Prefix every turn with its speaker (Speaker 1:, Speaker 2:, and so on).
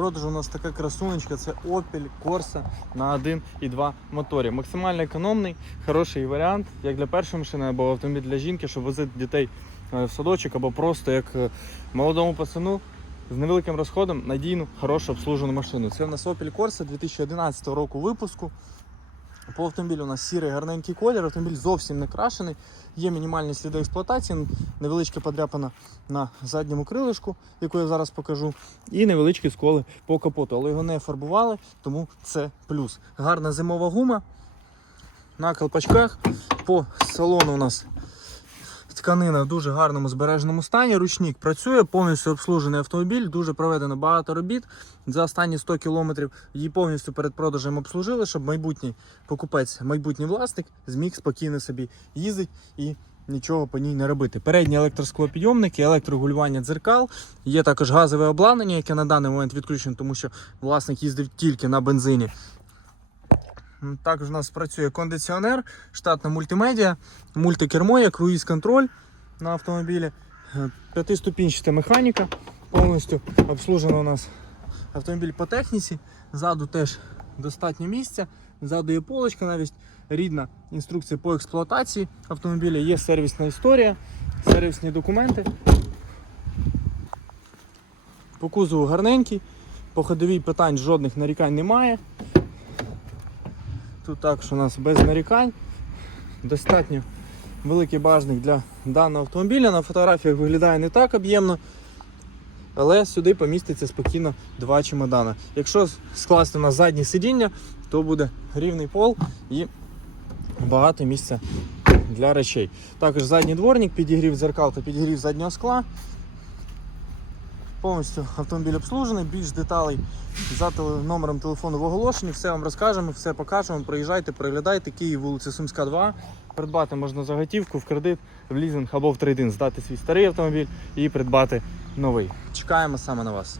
Speaker 1: продажу у нас така красуночка, це Opel Corsa на 1,2 моторі. Максимально економний, хороший варіант, як для першої машини або автомобіль для жінки, щоб возити дітей е, в садочок, або просто як е, молодому пацану з невеликим розходом надійну, хорошу обслужену машину. Це у нас Opel Corsa 2011 року випуску. По автомобілю у нас сірий гарненький колір, автомобіль зовсім не крашений, є мінімальні сліди експлуатації, невеличка подряпана на задньому крилишку, яку я зараз покажу, і невеличкі сколи по капоту, але його не фарбували, тому це плюс. Гарна зимова гума на колпачках. По салону у нас тканина в дуже гарному збереженому стані. Ручник працює, повністю обслужений автомобіль, дуже проведено багато робіт. За останні 100 кілометрів її повністю перед продажем обслужили, щоб майбутній покупець, майбутній власник зміг спокійно собі їздити і нічого по ній не робити. Передні електросклопідйомники, електрорегулювання дзеркал. Є також газове обладнання, яке на даний момент відключено, тому що власник їздив тільки на бензині. Також у нас працює кондиціонер, штатна мультимедіа, мультикермо, є круїз-контроль на автомобілі, е, п'ятиступінчата механіка, повністю обслужено у нас автомобіль по техніці. Ззаду теж достатньо місця. Ззаду є полочка, навіть рідна інструкція по експлуатації автомобіля, є сервісна історія, сервісні документи. По кузову гарненький, по ходовій питань жодних нарікань немає. Тут також у нас без нарікань. Достатньо великий багажник для даного автомобіля. На фотографіях виглядає не так об'ємно, але сюди поміститься спокійно два чемодана. Якщо скласти на заднє сидіння, то буде рівний пол і багато місця для речей. Також задній дворник, підігрів дзеркал та підігрів заднього скла. Повністю автомобіль обслужений, більш деталей за номером телефону в оголошенні. Все вам розкажемо, все покажемо. Приїжджайте, переглядайте. Київ, вулиця Сумська, 2. Придбати можна за готівку, в кредит, в лізинг або в трейдинг, здати свій старий автомобіль і придбати новий. Чекаємо саме на вас.